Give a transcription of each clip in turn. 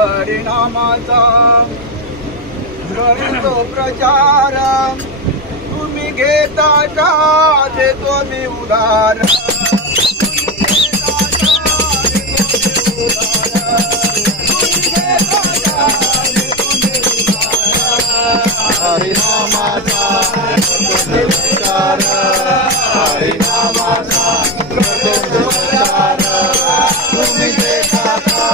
हरिनामाचा करीतो प्रचार तुम्ही घेता का देतो मी उधार हरिनामाचा प्रचार हरिनामाचा प्रचार तुम्ही घेता का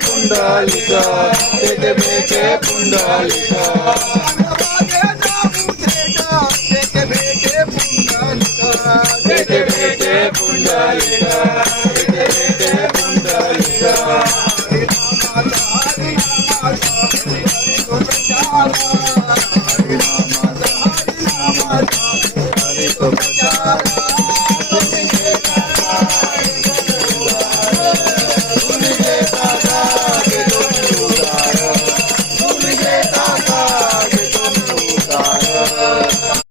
पुंडलिका तेथे भेटे पुंडलिका तेथे भेटे पुंडलिका तेथे भेटे पुंडलिका तेथे भेटे पुंडलिका हरिनामाचा हरिनामाचा हरितो प्रचार